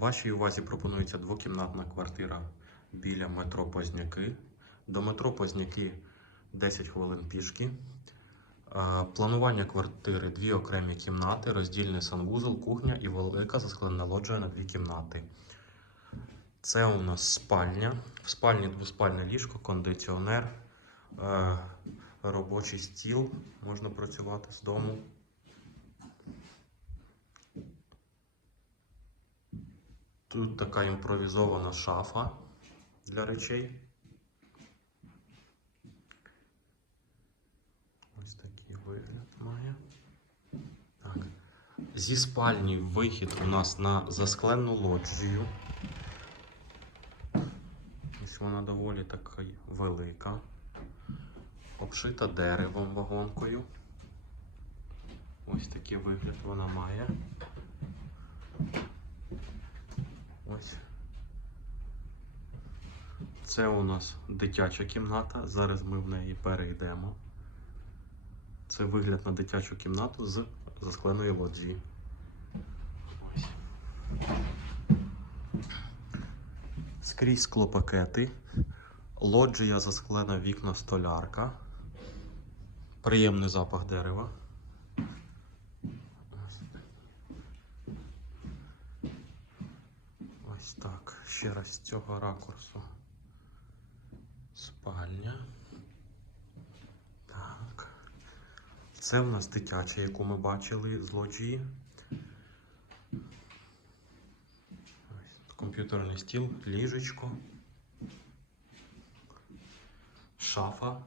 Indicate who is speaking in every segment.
Speaker 1: Вашій увазі пропонується двокімнатна квартира біля метро Позняки. До метро Позняки 10 хвилин пішки. Е, Планування квартири дві окремі кімнати, роздільний санвузол, кухня і велика засклена лоджія на дві кімнати. Це у нас спальня. В спальні двоспальне ліжко, кондиціонер, е, робочий стіл. Можна працювати з дому. Тут така імпровізована шафа для речей. Ось такий вигляд має. Так. Зі спальні вихід у нас на заскленну лоджію. Ось вона доволі така велика. Обшита деревом вагонкою. Ось такий вигляд вона має. Ось. Це у нас дитяча кімната. Зараз ми в неї перейдемо. Це вигляд на дитячу кімнату з заскленої лоджії. Ось. Скрізь склопакети. Лоджія засклена вікна столярка. Приємний запах дерева. Ось так. Ще раз з цього ракурсу. Спальня. Так. Це в нас дитяча, яку ми бачили з лоджії. Комп'ютерний стіл, ліжечко. Шафа.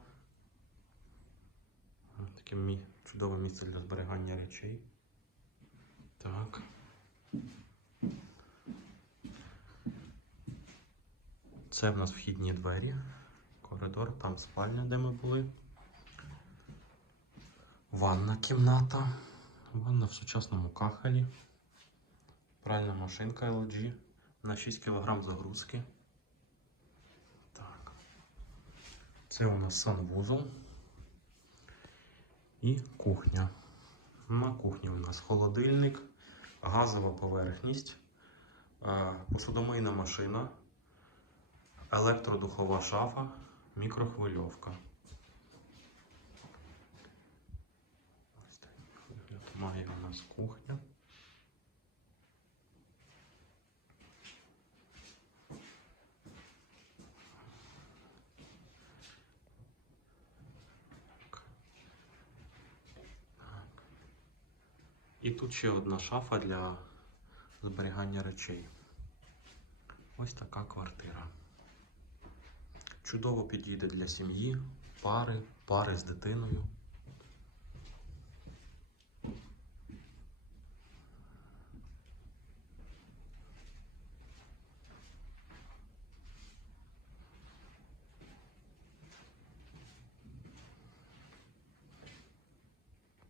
Speaker 1: Таке чудове місце для зберігання речей. Так. Це в нас вхідні двері, коридор, там спальня, де ми були. Ванна кімната. Ванна в сучасному кахелі. Пральна машинка LG на 6 кг загрузки. Так. Це у нас санвузол і кухня. На кухні у нас холодильник, газова поверхність, посудомийна машина, електродухова шафа, мікрохвильовка. Ось такий вигляд має у нас кухня. Так. Так. І тут ще одна шафа для зберігання речей. Ось така квартира. Чудово підійде для сім'ї, пари, пари з дитиною.